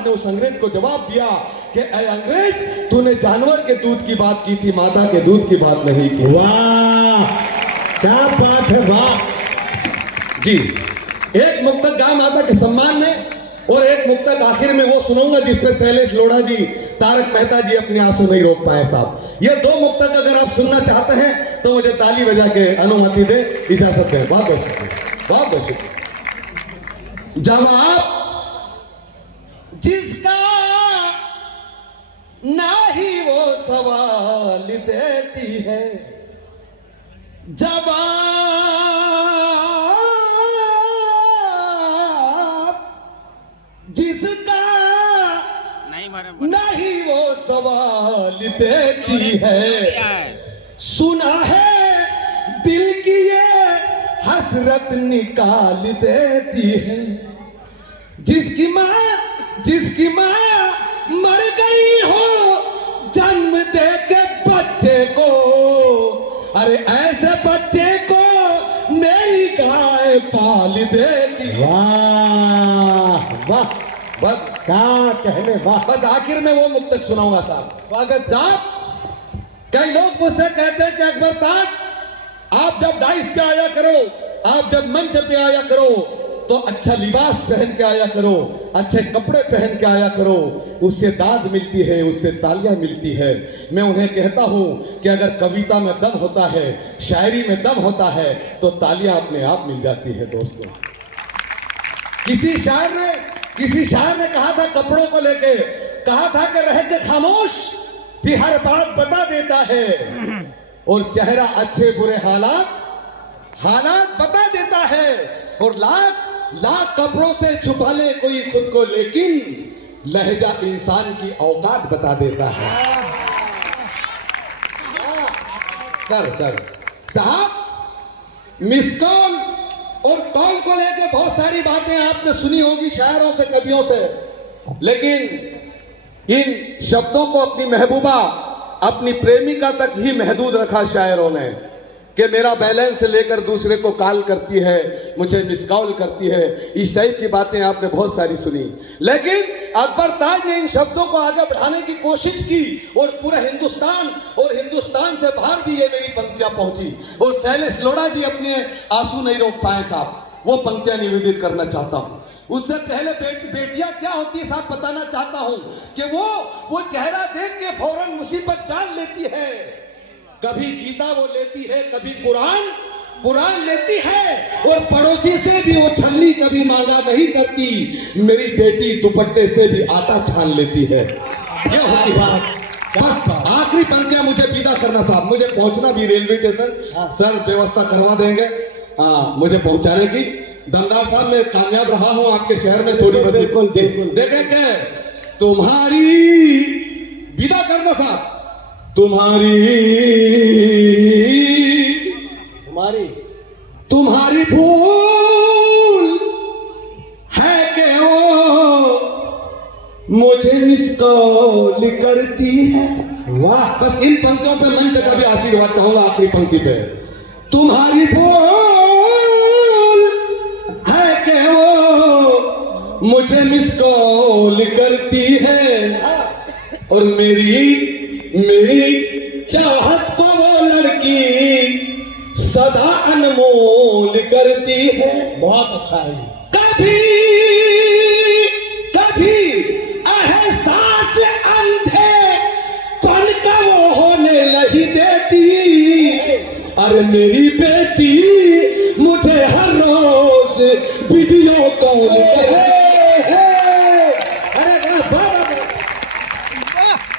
साहब ने उस अंग्रेज को जवाब दिया कि ऐ अंग्रेज, तूने जानवर के दूध की बात की थी, माता के दूध की बात नहीं की। वाह, क्या बात है, वाह जी। एक मुक्तक गाय माता के सम्मान में और एक मुक्तक आखिर में वो सुनाऊंगा जिसपे शैलेश लोढ़ा जी, तारक मेहता जी अपने आंसू नहीं रोक पाए साहब। ये दो मुक्तक अगर आप सुनना चाहते हैं तो मुझे ताली बजा के अनुमति दे, इजाजत दें। बहुत बहुत शुक्रिया, बहुत बहुत शुक्रिया। जवाब जिसका नहीं वो सवाल देती है, जवाब जिसका नहीं वो सवाल देती है। सुना है दिल की ये हसरत निकाल देती है। जिसकी माँ मर गई हो जन्म दे के बच्चे को, अरे ऐसे बच्चे को मेरी गाय पाल देती। वाह वाह, बस क्या कहने, वाह। बस आखिर में वो मुक्तक सुनाऊंगा साहब। स्वागत साहब। कई लोग मुझसे कहते हैं कि अकबर ताज, आप जब डाइस पे आया करो, आप जब मंच पे आया करो तो अच्छा लिबास पहन के आया करो, अच्छे कपड़े पहन के आया करो, उससे दाद मिलती है, उससे तालियां मिलती है। मैं उन्हें कहता हूं कि अगर कविता में दम होता है, शायरी में दम होता है तो तालियां अपने आप मिल जाती है दोस्तों। किसी शायर ने कहा था कपड़ों को लेके, कहा था कि रह के खामोश भी हर बात बता देता है, और चेहरा अच्छे बुरे हालात बता देता है, और लाख कपड़ों से छुपा ले कोई खुद को, लेकिन लहजा इंसान की औकात बता देता है। सर साहब, मिस कॉल और कॉल को लेके बहुत सारी बातें आपने सुनी होगी शायरों से, कवियों से, लेकिन इन शब्दों को अपनी महबूबा, अपनी प्रेमिका तक ही महदूद रखा शायरों ने, कि मेरा बैलेंस लेकर दूसरे को कॉल करती है, मुझे मिस कॉल करती है। इस टाइप की बातें आपने बहुत सारी सुनी, लेकिन अकबर ताज ने इन शब्दों को आगे बढ़ाने की कोशिश की और पूरे हिंदुस्तान से बाहर भी ये मेरी पंक्तियां पहुंची, और शैलेश लोढ़ा जी अपने आंसू नहीं रोक पाए साहब। वो पंक्तियां निवेदित करना चाहता हूं। उससे पहले बेटियां क्या होती है साहब बताना चाहता हूं कि वो चेहरा देख के फौरन मुसीबत जान लेती है। कभी गीता वो लेती है, कभी कुरान लेती है, और पड़ोसी से भी वो छलनी कभी मांगा नहीं करती। मेरी बेटी दुपट्टे से भी आटा छान लेती है। ये होती बात। बस आखिरी पंक्तियां मुझे विदा करना साहब, मुझे पहुंचना भी रेलवे स्टेशन। सर व्यवस्था करवा देंगे मुझे पहुंचाने की। दमदार साहब, मैं कामयाब रहा हूं आपके शहर में थोड़ी बस। बिल्कुल देखे क्या तुम्हारी विदा करना साहब, तुम्हारी भूल है कि वो मुझे मिस कॉल करती है। वाह, बस इन पंक्तियों पे मंच का भी आशीर्वाद चाहूंगा। आखिरी पंक्ति पे, तुम्हारी भूल है कि वो मुझे मिस कॉल करती है, और मेरी चाहत को वो लड़की सदा अनमोल करती है। बहुत अच्छा है। कभी एहसास अंधे पन का वो होने नहीं देती। अरे मेरी बेटी मुझे हर रोज वीडियो कॉल करे।